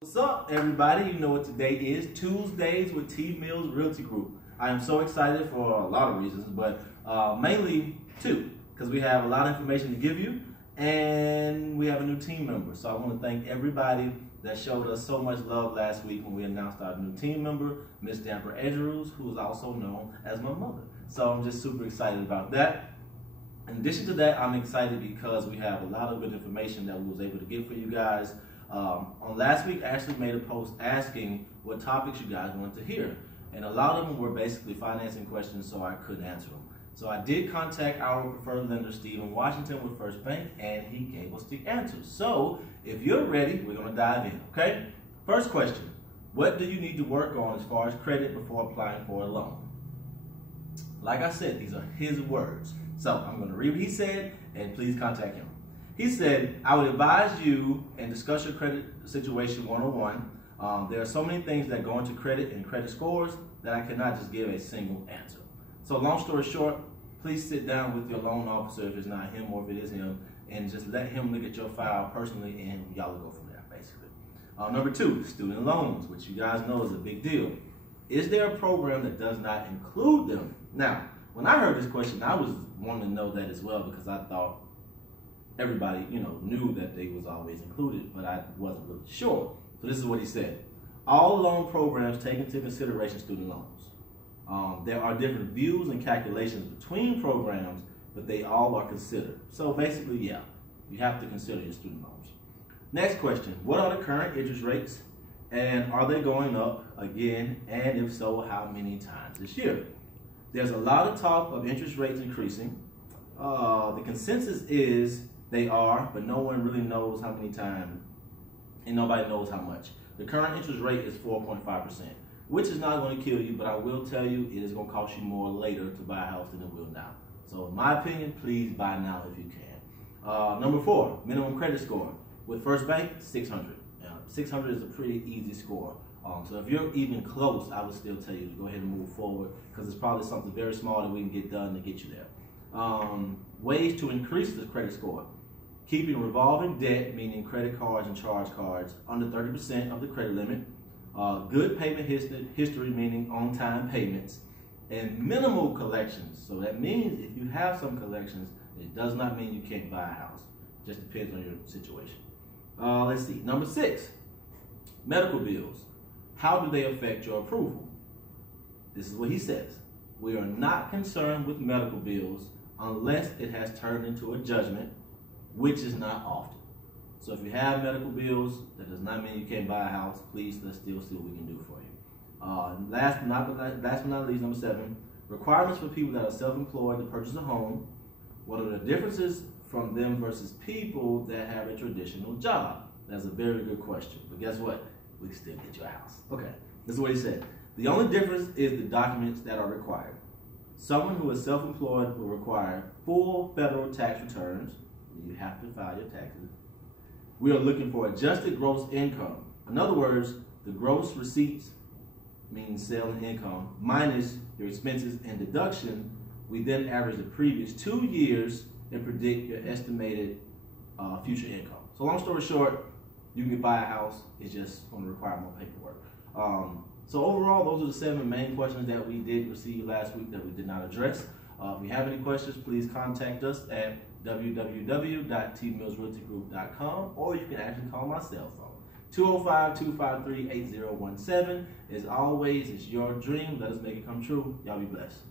What's up, everybody? You know what today is, Tuesdays with TMILLS Realty Group. I am so excited for a lot of reasons, but mainly two, because we have a lot of information to give you, and we have a new team member. So I want to thank everybody that showed us so much love last week when we announced our new team member, Miss Damper Edgeroos, who is also known as my mother. So I'm just super excited about that. In addition to that, I'm excited because we have a lot of good information that we was able to get for you guys. On last week, I actually made a post asking what topics you guys wanted to hear. And a lot of them were basically financing questions, so I couldn't answer them. So I did contact our preferred lender, Stephen Washington with First Bank, and he gave us the answers. So if you're ready, we're going to dive in, okay? First question, what do you need to work on as far as credit before applying for a loan? Like I said, these are his words. So I'm going to read what he said, and please contact him. He said, I would advise you and discuss your credit situation 101. There are so many things that go into credit and credit scores that I cannot just give a single answer. So long story short, please sit down with your loan officer if it's not him or if it is him, and just let him look at your file personally, and y'all will go from there, basically. Number two, student loans, which you guys know is a big deal. Is there a program that does not include them? Now, when I heard this question, I was wanting to know that as well, because I thought everybody, knew that they was always included, but I wasn't really sure. So this is what he said. All loan programs take into consideration student loans. There are different views and calculations between programs, but they all are considered. So basically, yeah, you have to consider your student loans. Next question, what are the current interest rates, and are they going up again, and if so, how many times this year? There's a lot of talk of interest rates increasing. The consensus is they are, but no one really knows how many times, and nobody knows how much. The current interest rate is 4.5%, which is not going to kill you, but I will tell you it is going to cost you more later to buy a house than it will now. So in my opinion, please buy now if you can. Number four, minimum credit score. With First Bank, 600. 600 is a pretty easy score. So if you're even close, I would still tell you to go ahead and move forward, because it's probably something very small that we can get done to get you there. Ways to increase the credit score. Keeping revolving debt, meaning credit cards and charge cards, under 30% of the credit limit. Good payment history, meaning on-time payments. And minimal collections. So that means if you have some collections, it does not mean you can't buy a house. It just depends on your situation. Let's see. Number six, medical bills. How do they affect your approval? This is what he says. We are not concerned with medical bills unless it has turned into a judgment, which is not often. So if you have medical bills, that does not mean you can't buy a house. Please, let's still see what we can do for you. Last but not least, number seven, requirements for people that are self-employed to purchase a home. What are the differences from them versus people that have a traditional job? That's a very good question. But guess what? We can still get you a house. Okay, this is what he said. The only difference is the documents that are required. Someone who is self-employed will require full federal tax returns. You have to file your taxes. We are looking for adjusted gross income. In other words, the gross receipts, meaning sale and income, minus your expenses and deduction. We then average the previous 2 years and predict your estimated future income. So long story short, you can buy a house. It's just going to require more paperwork. So overall, those are the 7 main questions that we did receive last week that we did not address. If you have any questions, please contact us at www.tmillsrealtygroup.com, or you can actually call my cell phone, 205-253-8017. As always, it's your dream. Let us make it come true. Y'all be blessed.